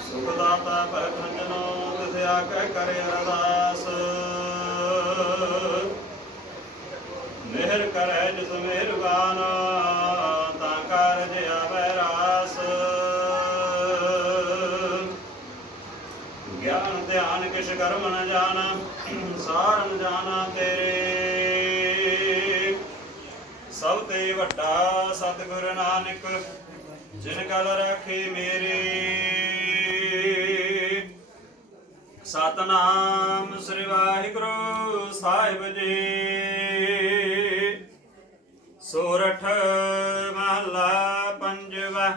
ਸੁਖਦਾਤਾ ਦਾਤਾ ਪਰ ਖੰਜਨੋ ਤਿਸ ਆਕੇ ਕਰੇ ਅਰਦਾਸ। ਮਿਹਰ ਕਰੈ ਜਿਸ ਮਿਹਰਬਾਨ ਤਾਂ ਕਾਰਜ ਆਵੈ ਰਾਸ। ਗਿਆਨ ਧਿਆਨ ਕਿਛ ਕਰਮ ਨ ਜਾਣਾ, ਸਾਰ ਜਾਣਾ ਤੇਰੇ। ਸਭ ਤੇ ਵੱਡਾ ਸਤਿਗੁਰ ਨਾਨਕ, ਜਿਨ ਕਲ ਰਾਖੀ ਮੇਰੇ। ਸਤਨਾਮ ਸ੍ਰੀ ਵਾਹਿਗੁਰੂ ਸਾਹਿਬ ਜੀ। ਸੋਰਠ ਮਹਲਾ ਪੰਜਵਾ,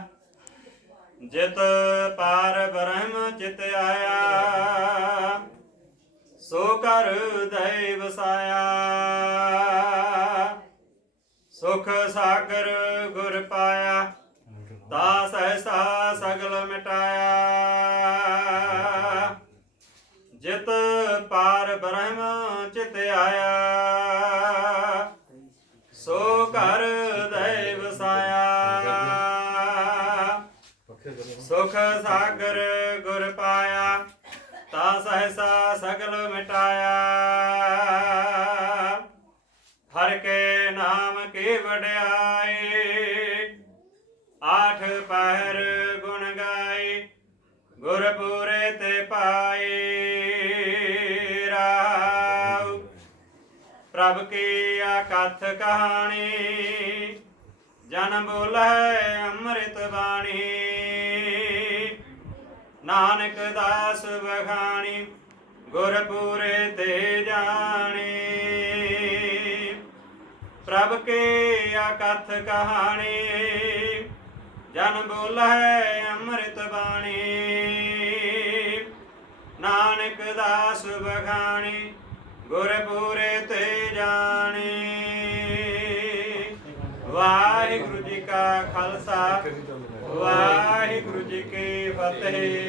ਜਿਤ ਪਾਰ ਬ੍ਰਹਮ ਚਿਤ ਆਇਆ। ਸੋ ਕਰ ਦੈ ਵਸਾਇਆ। ਸੁਖ ਸਾਗਰ ਗੁਰ ਪਾਇਆ ਤਾ ਸਹਸਾ ਸਗਲ ਮਿਟਾਇਆ। ਜਿਤ ਪਾਰ ਬ੍ਰਹਮ ਚਿਤ ਆਇਆ, ਸੋ ਘਰ ਦੈ ਵਸਾਇਆ ਸੁਖ ਸਾਗਰ ਗੁਰ ਪਾਇਆ ਤਾ ਸਹਸਾ ਸਗਲ ਮਿਟਾਇਆ। ਹਰ ਨਾਮ ਕੀ ਵਡਿਆਈ ਆਠ ਪਹਿਰ ਗੁਣ ਗਾਈ ਗੁਰ ਤੇ ਪਾਈ ਰਾਉ। ਪ੍ਰਭ ਕੀ ਆਕਥ ਕਹਾਣੀ ਜਨ ਬੋਲੇ ਅੰਮ੍ਰਿਤ ਬਾਣੀ। ਨਾਨਕ ਦਾਸ ਬਖਾਣੀ ਗੁਰ ਤੇ ਜਾ ਪ੍ਰਭ ਕੇ ਆਕਥ ਕਹਾਣੀ ਜਨ ਬੋਲੇ ਅੰਮ੍ਰਿਤ ਬਾਣੀ। ਨਾਨਕ ਦਾਸ ਬਖਾਣੀ ਗੁਰ ਪੂਰੇ ਤੇ ਜਾਣੀ। ਵਾਹਿਗੁਰੂ ਜੀ ਕਾ ਖਾਲਸਾ, ਵਾਹਿਗੁਰੂ ਜੀ ਕੀ ਫਤਿਹ।